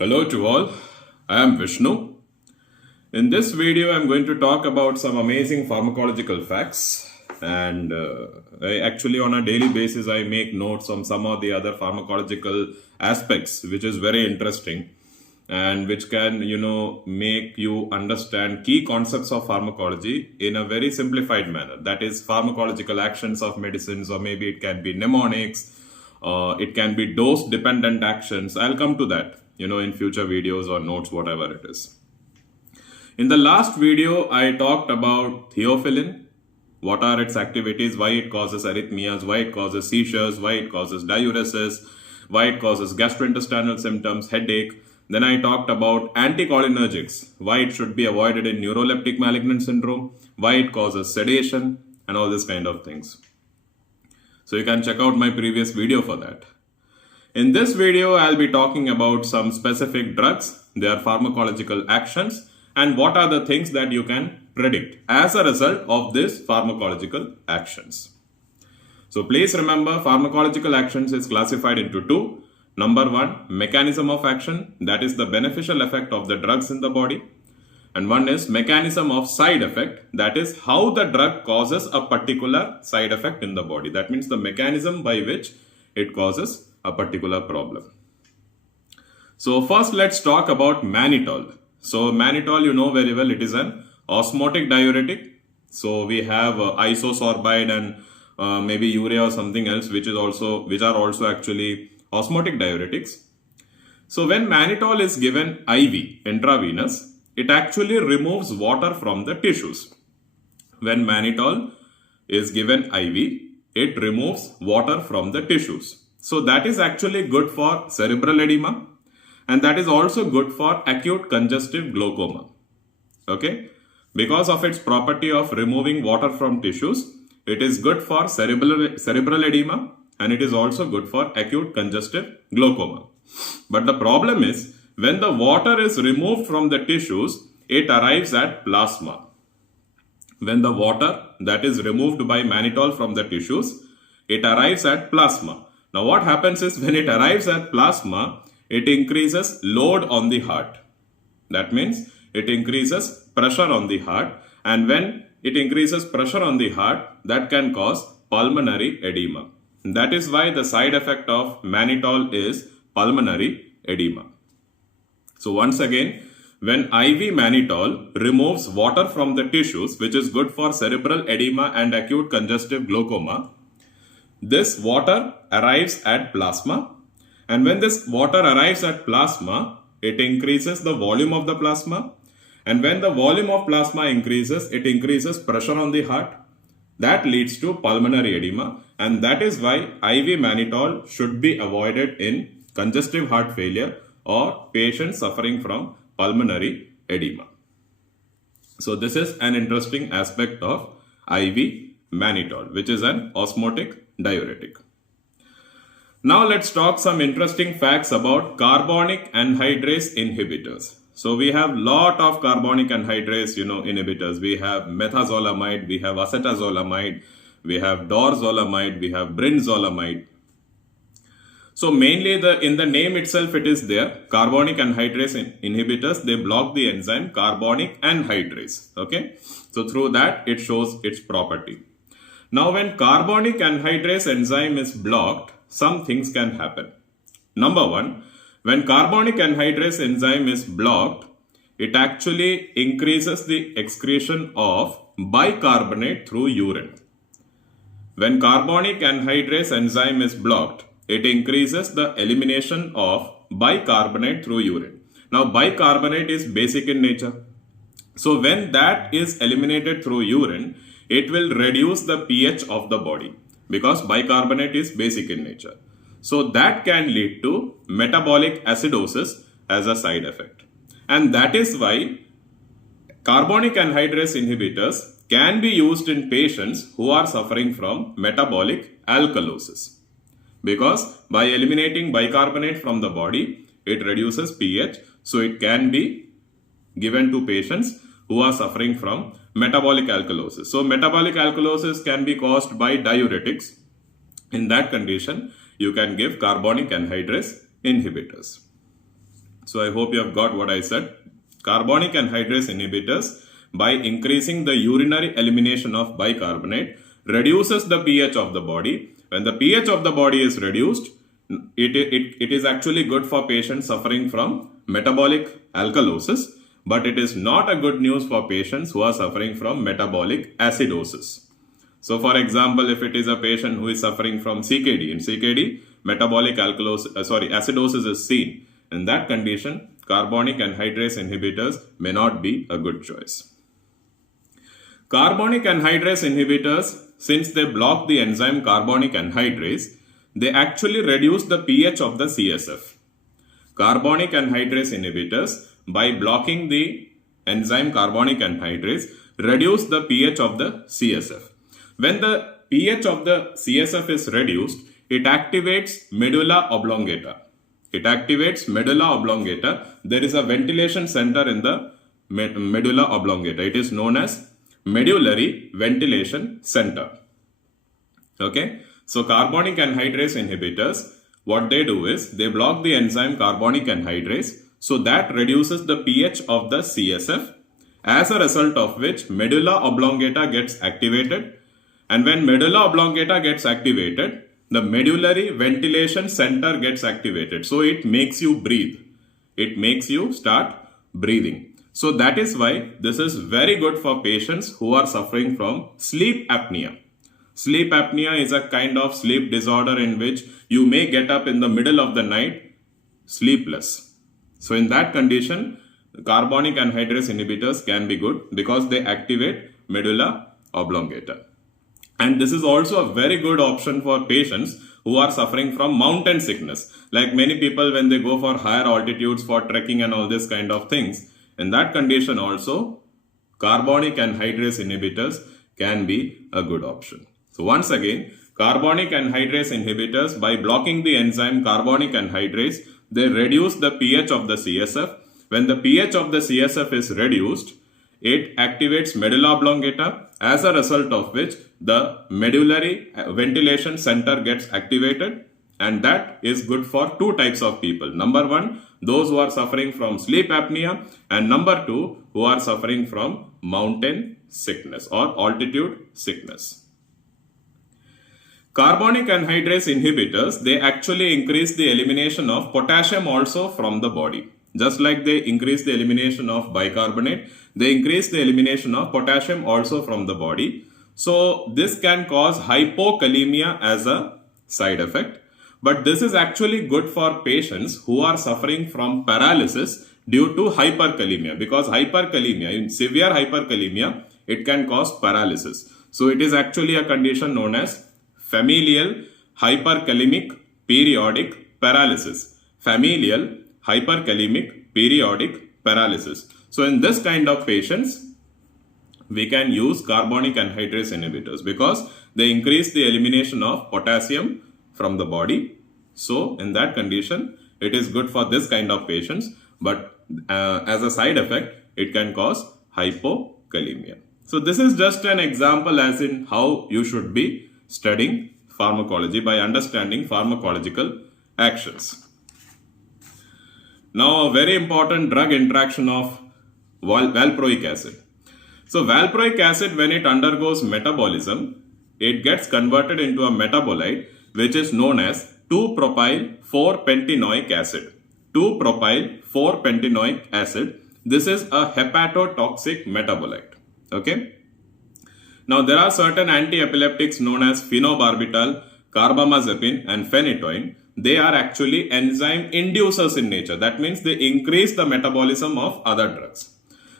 Hello to all, I am Vishnu. In this video, I'm going to talk about some amazing pharmacological facts. And on a daily basis, I make notes on some of the other pharmacological aspects, which is very interesting and which can, make you understand key concepts of pharmacology in a very simplified manner. That is pharmacological actions of medicines, or maybe it can be mnemonics, it can be dose-dependent actions. I'll come to that, in future videos or notes, whatever it is. In the last video, I talked about theophylline, what are its activities, why it causes arrhythmias, why it causes seizures, why it causes diuresis, why it causes gastrointestinal symptoms, headache. Then I talked about anticholinergics, why it should be avoided in neuroleptic malignant syndrome, why it causes sedation, and all these kind of things. So you can check out my previous video for that. In this video, I'll be talking about some specific drugs, their pharmacological actions, and what are the things that you can predict as a result of these pharmacological actions. So please remember, pharmacological actions is classified into two. Number one, mechanism of action, that is the beneficial effect of the drugs in the body. And one is mechanism of side effect, that is how the drug causes a particular side effect in the body. That means the mechanism by which it causes a particular problem. So first let's talk about mannitol. So mannitol, you know very well, it is an osmotic diuretic. So we have isosorbide and maybe urea or something else, which are also actually osmotic diuretics. So when mannitol is given IV, intravenous, it actually removes water from the tissues. When mannitol is given IV, it removes water from the tissues. So that is actually good for cerebral edema, and that is also good for acute congestive glaucoma. Okay? Because of its property of removing water from tissues, it is good for cerebral edema, and it is also good for acute congestive glaucoma. But the problem is, when the water is removed from the tissues, it arrives at plasma. When the water that is removed by mannitol from the tissues, it arrives at plasma. Now what happens is, when it arrives at plasma, it increases load on the heart. That means it increases pressure on the heart, and when it increases pressure on the heart, that can cause pulmonary edema. That is why the side effect of mannitol is pulmonary edema. So once again, when IV mannitol removes water from the tissues, which is good for cerebral edema and acute congestive glaucoma, this water arrives at plasma, and when this water arrives at plasma, it increases the volume of the plasma, and when the volume of plasma increases, it increases pressure on the heart. That leads to pulmonary edema, and that is why IV mannitol should be avoided in congestive heart failure or patients suffering from pulmonary edema. So this is an interesting aspect of IV mannitol, which is an osmotic diuretic. Now let's talk some interesting facts about carbonic anhydrase inhibitors. So we have lot of carbonic anhydrase, inhibitors. We have methazolamide, we have acetazolamide, we have dorzolamide, we have brinzolamide. So mainly in the name itself it is there, carbonic anhydrase inhibitors, they block the enzyme carbonic anhydrase. Okay, so through that it shows its property. Now when carbonic anhydrase enzyme is blocked, some things can happen. Number one, when carbonic anhydrase enzyme is blocked, it actually increases the excretion of bicarbonate through urine. When carbonic anhydrase enzyme is blocked, it increases the elimination of bicarbonate through urine. Now bicarbonate is basic in nature. So when that is eliminated through urine, it will reduce the pH of the body, because bicarbonate is basic in nature. So that can lead to metabolic acidosis as a side effect. And that is why carbonic anhydrase inhibitors can be used in patients who are suffering from metabolic alkalosis. Because by eliminating bicarbonate from the body, it reduces pH. So it can be given to patients who are suffering from metabolic alkalosis. So metabolic alkalosis can be caused by diuretics. In that condition, you can give carbonic anhydrase inhibitors. So I hope you have got what I said. Carbonic anhydrase inhibitors, by increasing the urinary elimination of bicarbonate, reduces the pH of the body. When the pH of the body is reduced, it is actually good for patients suffering from metabolic alkalosis, but it is not a good news for patients who are suffering from metabolic acidosis. So for example, if it is a patient who is suffering from CKD, in CKD, metabolic acidosis is seen. In that condition, carbonic anhydrase inhibitors may not be a good choice. Carbonic anhydrase inhibitors, since they block the enzyme carbonic anhydrase, they actually reduce the pH of the CSF. Carbonic anhydrase inhibitors, by blocking the enzyme carbonic anhydrase, reduce the pH of the CSF. When the pH of the CSF is reduced, it activates medulla oblongata. There is a ventilation center in the medulla oblongata. It is known as medullary ventilation center. Okay. So carbonic anhydrase inhibitors, what they do is they block the enzyme carbonic anhydrase, so that reduces the pH of the CSF, as a result of which medulla oblongata gets activated. And when medulla oblongata gets activated, the medullary ventilation center gets activated. So it makes you breathe. It makes you start breathing. So that is why this is very good for patients who are suffering from sleep apnea. Sleep apnea is a kind of sleep disorder in which you may get up in the middle of the night sleepless. So in that condition, carbonic anhydrase inhibitors can be good because they activate medulla oblongata. And this is also a very good option for patients who are suffering from mountain sickness. Like many people, when they go for higher altitudes for trekking and all this kind of things, in that condition also, carbonic anhydrase inhibitors can be a good option. So once again, carbonic anhydrase inhibitors, by blocking the enzyme carbonic anhydrase, they reduce the pH of the CSF. When the pH of the CSF is reduced, it activates medulla oblongata, as a result of which the medullary ventilation center gets activated, and that is good for two types of people. Number one, those who are suffering from sleep apnea, and number two, who are suffering from mountain sickness or altitude sickness. Carbonic anhydrase inhibitors, they actually increase the elimination of potassium also from the body. Just like they increase the elimination of bicarbonate, they increase the elimination of potassium also from the body. So this can cause hypokalemia as a side effect. But this is actually good for patients who are suffering from paralysis due to hyperkalemia. Because hyperkalemia, in severe hyperkalemia, it can cause paralysis. So it is actually a condition known as familial hyperkalemic periodic paralysis. Familial hyperkalemic periodic paralysis. So in this kind of patients, we can use carbonic anhydrase inhibitors because they increase the elimination of potassium from the body. So in that condition, it is good for this kind of patients, but as a side effect, it can cause hypokalemia. So this is just an example as in how you should be studying pharmacology by understanding pharmacological actions. Now, a very important drug interaction of valproic acid. So, valproic acid, when it undergoes metabolism, it gets converted into a metabolite which is known as 2-propyl-4-pentenoic acid. 2-propyl-4-pentenoic acid. This is a hepatotoxic metabolite. Okay. Now, there are certain anti-epileptics known as phenobarbital, carbamazepine and phenytoin. They are actually enzyme inducers in nature. That means they increase the metabolism of other drugs.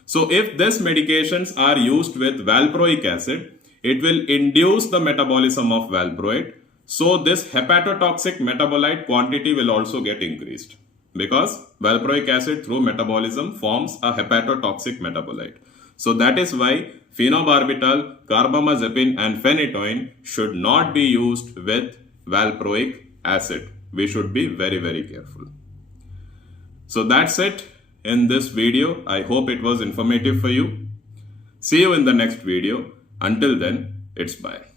So if these medications are used with valproic acid, it will induce the metabolism of valproate. So this hepatotoxic metabolite quantity will also get increased because valproic acid through metabolism forms a hepatotoxic metabolite. So that is why phenobarbital, carbamazepine and phenytoin should not be used with valproic acid. We should be very, very careful. So that's it in this video. I hope it was informative for you. See you in the next video. Until then, it's bye.